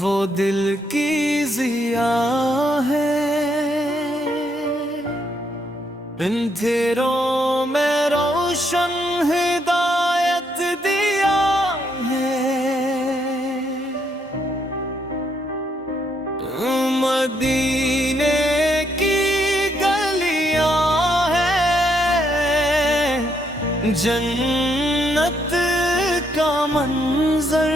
وہ دل کی ضیا ہے، اندھیروں میں روشن ہدایت دیا ہے، مدینے کی گلیاں ہیں، جنت کا منظر،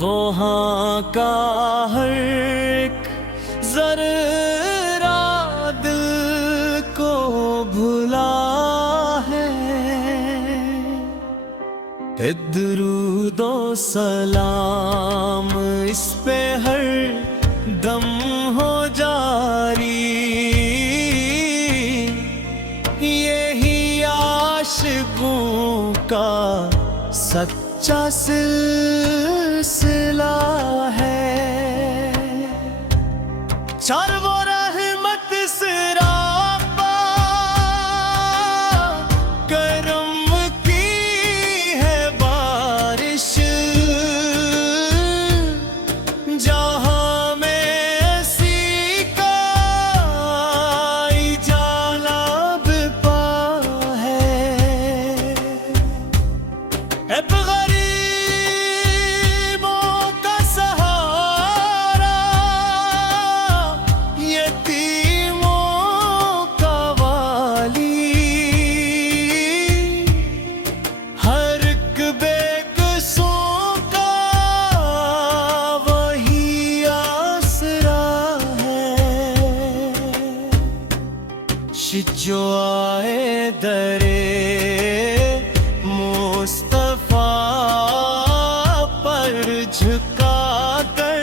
وہاں کا ہر ایک ذرہ دل کو بھلا ہے، درود و سلام اس پہ ہر دم ہو جاری، یہی عاشقوں کا سچا سلسلہ ہے، چار وہ رحمت سراپا کرم کی ہے بارش، جہاں میں اسی کا اجالا بپا ہے، غریبوں کا سہارا، یتیموں کا والی، ہر ایک بے قصوں کا وہی آسرا ہے، جو آئے درے مصطفیٰ پر جھکا کر،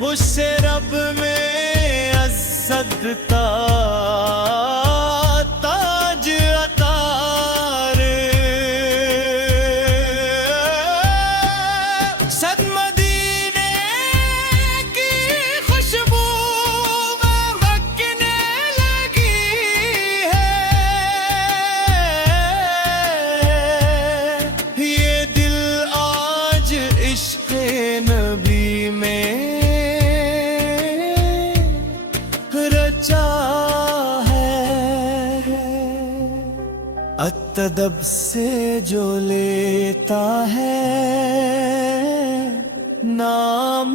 اس سے رب میں عزت تاج عطار، صد مدینے کی خوشبو میں مکنے لگی ہے، یہ دل آج عشق نبی میں رچا ہے، ادب سے جو لیتا ہے نام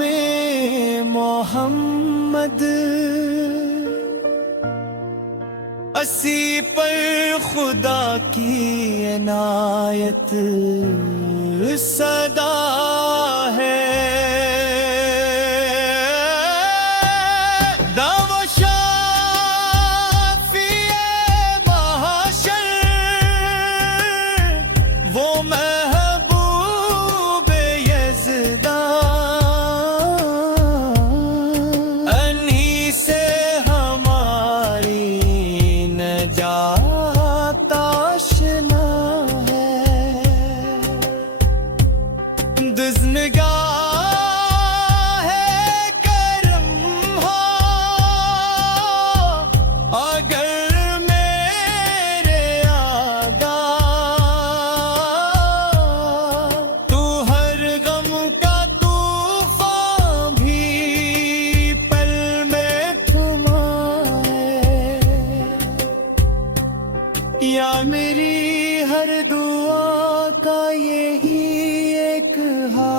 محمد، اسی پر خدا کی عنایت صدا ہے، دعوی شافی محشر، وہ محبوب یزدان، انہی سے ہماری نجات آشنا ہے، دزنگاہ ہے کرم ہو اگر میرے آقا، تو ہر غم کا طوفان بھی پل میں تھمائے، یا میری ہر دعا کا یہی ایک حاصل،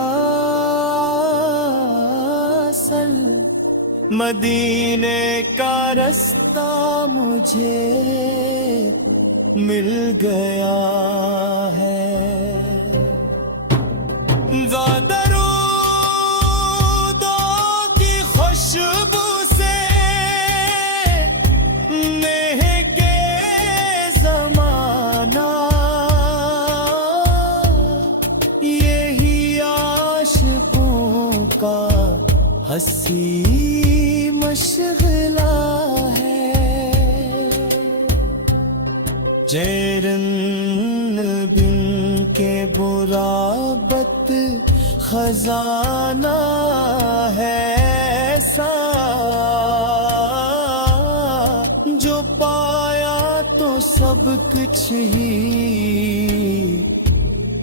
مدینے کا رستہ مجھے مل گیا ہے، درودوں کی خوشبو سے مہک زمانہ، یہی عاشقوں کا ہنسی مشغلہ ہے، جیرن بن کے برابت خزانہ ہے ایسا، جو پایا تو سب کچھ ہی